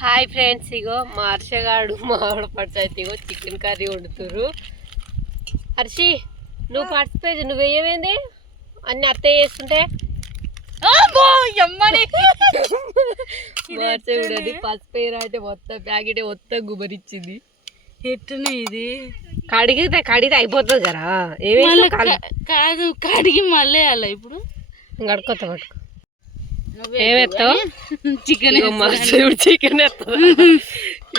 Hi friends ఇగో మా హర్షగాడు మా ఆవిడ పడితే అయితే ఇగో చికెన్ కర్రీ వండుతురు హర్షి నువ్వు పార్టిసిపేట్ నువ్వు వేయమేంది అన్ని అత్తయ్య చేస్తుంటే? మార్చకూడదు పసుపు అంటే మొత్తం ప్యాకెట్ మొత్తం గుబరిచ్చింది. ఎట్టున ఇది? కడిగితే కడిగితే అయిపోతుంది కదా. ఏమేమి కాదు కడిగి మళ్ళీ అలా ఇప్పుడు? గడుకొత్త పట్టుకో ఏమెత్తావు? చికెన్ మా దేవుడు చికెన్ ఎత్తుంది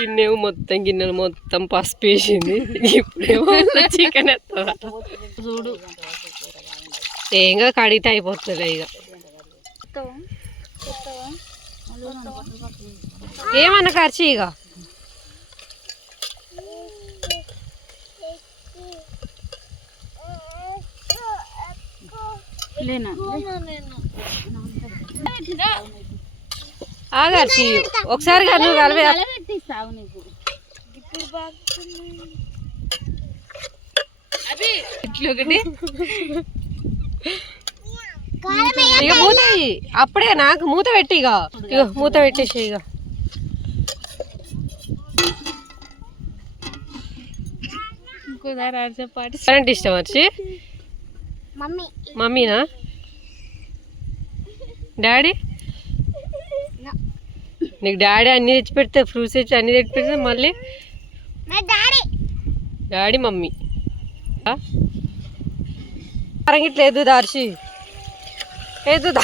ఇన్నేమో మొత్తం గిన్నెలు మొత్తం పసుపు వేసింది. ఇప్పుడేమో చికెన్ ఎత్తా చూడు. ఏంగా కడిగితే అయిపోతుంది ఇక ఏమన్నా ఖర్చు ఇక లేనా? ఆ ఖర్చు ఒకసారి కానీ నువ్వు కలిపి పెట్టిస్తావు నీకు అవి ఇట్లా ఒకటి. ఇక మూత. అప్పుడే నాకు మూత పెట్టి ఇక ఇక మూత పెట్టేసి ఇక ఇంకో దారి ఆడ పాటి. కరెంట్ ఇష్టం వచ్చి మమ్మీనా? డాడీ? నీకు డాడీ అన్ని తెచ్చి పెడితే ఫ్రూట్స్ తెచ్చి అన్ని తెచ్చి పెడితే మళ్ళీ? డాడీ. మమ్మీ. ఇట్లా ఎద్దు దార్చి. ఎద్దుదా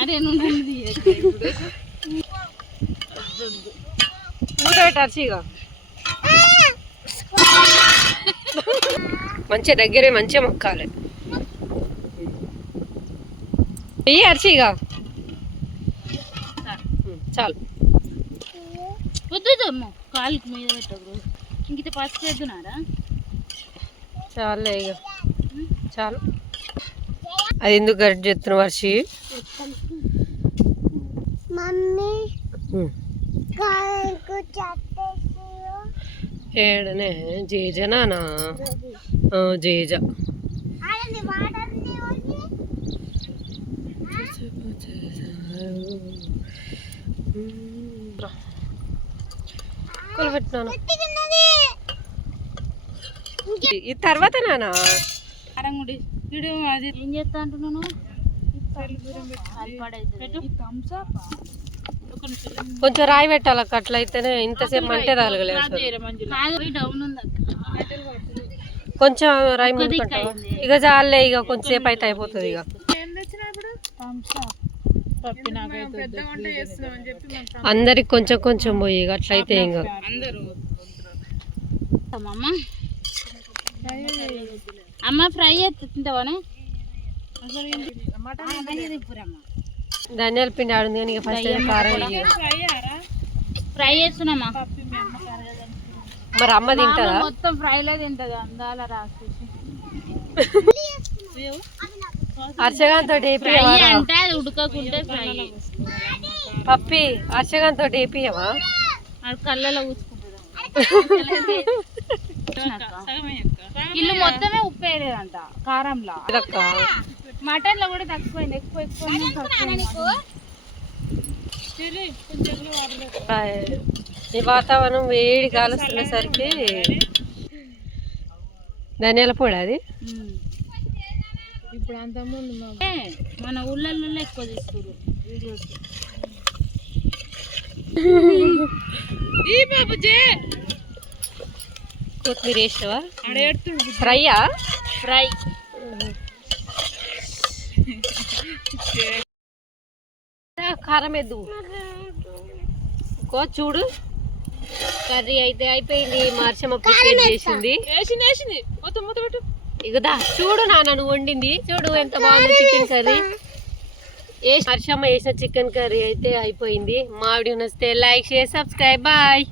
అరే నువ్వు నన్ను తీయకు. ఇప్పుడు. మూత పెట్టార్చి ఇక మంచిగా దగ్గరే మంచిగా మొక్కాలి. అరిచి ఇక చాలు. వద్దు కాలుకి మీద ఇంకిత పసుపు వేద్దునారా? చాలే ఇక చాలు. అది ఎందుకు గడ్డి చెప్తున్న వర్షి ఏడనే జేజనానా తర్వాత నానా? కారంగుడి వీడు అది ఏం చేస్తా అంటున్నాను? పెట్టు. ఒక నిమిషం. కొంచెం రాయి పెట్టాలి అక్క అట్లయితేనే ఇంతసేపు అంటే ఉంది కొంచెం రాయి ఇక చాలే ఇక కొంచెంసేపు అయితే అయిపోతుంది ఇక. అందరికి కొంచెం కొంచెం పోయి అట్లయితే ఇంకా. అందరూ. అమ్మ అమ్మ ఫ్రై తింటావానే ధనియాల పిండి ఆడింది కానీ ఫస్ట్ కారం. ఫ్రై చేస్తున్నామా? మరి అమ్మ తింటుందా? మొత్తం ఫ్రైలో తింటది అందాల రాసేసి వేపియవా అంటే అది ఉడకకుంటే ఫ్రై. పప్పి వేపియవా అది కళ్ళలో కూర్చుకుంటుంది ఇల్లు మొత్తమే ఉప్పు వేయలేదంట కారంలో. మటన్లో కూడా తక్కువైంది ఎక్కువ ఎక్కువ. ఈ వాతావరణం వేడి గాలి వస్తుండేసరికి ధనియాల పొడి అది? ఉమ్. ఏ, మన ఊళ్ళల్లో ఎక్కువ తీసుకోరు వీడియోస్. కొత్తిమీర ఫ్రైయా? ఫ్రై. కారం వేద్దు. కో చూడు. కర్రీ అయితే అయిపోయింది. మార్చమ్మ ప్రిపేర్ చేసింది. వేసింది వేసింది. మొత్తం మొత్తం పెట్టు. ఇక దా చూడు నాన్న నువ్వు వండింది. చూడు ఎంత బాగుంది చికెన్ కర్రీ. ఏ హర్షమ్మ వేసిన చికెన్ కర్రీ అయితే అయిపోయింది. మామిడి నచ్చితే లైక్ షేర్ సబ్స్క్రైబ్. బాయ్.